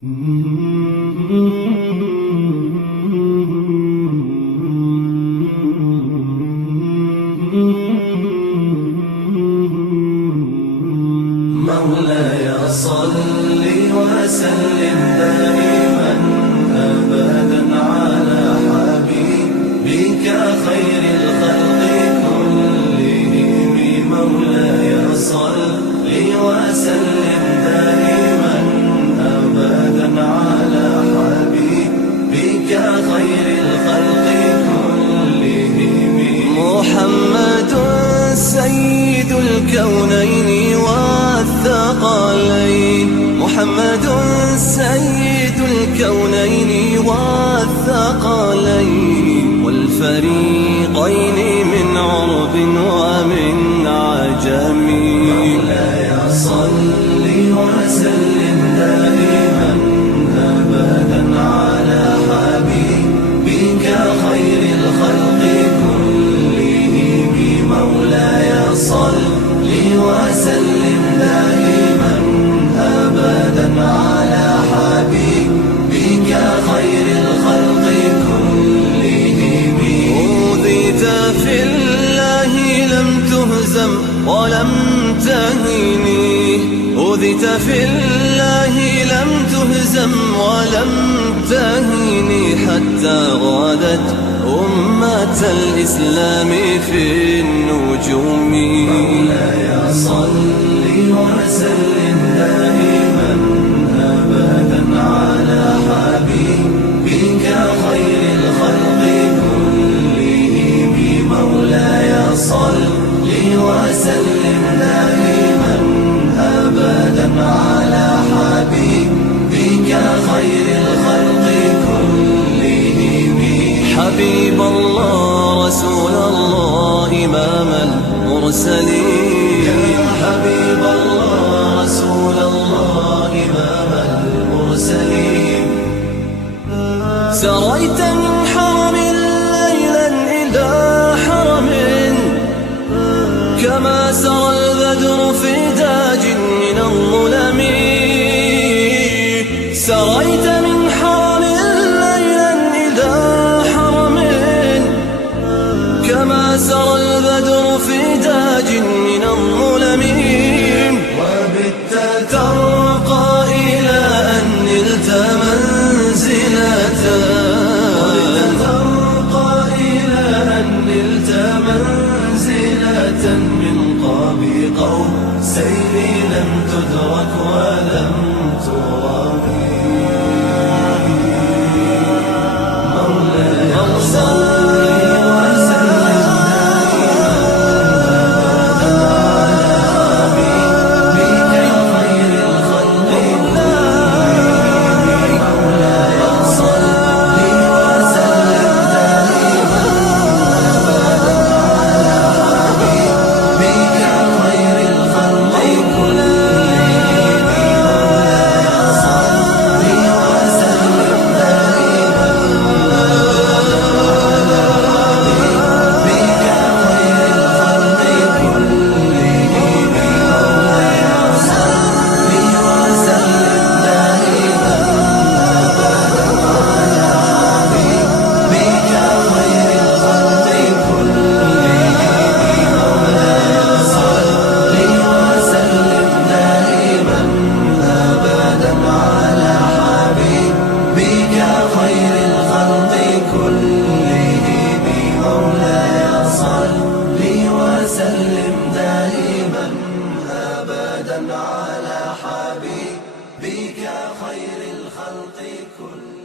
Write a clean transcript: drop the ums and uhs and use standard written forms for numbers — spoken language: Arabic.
مولاي صل وسلم دائما أبدا على حبيبك خير الخلق كلهم. مولاي صل وسلم دائما أبدا على حبيبك خير الخلق كلهم. محمد سيد الكونين والثقلين، محمد سيد الكونين والثقلين والفريقين من عرب ومن عجم. مولاي صل وسلم دائما أبدا على حبيبك خير الخلق كلهم. مولاي صل وسلم دائما أبدا على حبيبك خير الخلق كلهم. أوذيت في الله لم تهزم ولم تهني، أوذيت في الله لم تهزم ولم تهني حتى غادت أمة الإسلام في النجوم. مولاي صل وسلم دائما أبدا على حبيبك خير الخلق كلهم. مولاي صل وسلم دائما أبدا على حبيبك خير الخلق كلهم. حبيب الله رسول الله إمام المرسلين، يا حبيب الله رسول الله إمام المرسلين. سريت من حرم ليلا إلى حرم كما سرى البدر في تاج من الظلم. سريت من حرم ليلا إلى حرم كما سرى البدر في تاج من الظلم. وبت ترقى إلى أن نلت منزلة، وبت ترقى إلى أن نلت منزلة من قاب قوسين لم تدرك ولم ترامي. مولاي صل وسلم دائما أبدا على حبيبك خير الخلق كلهم.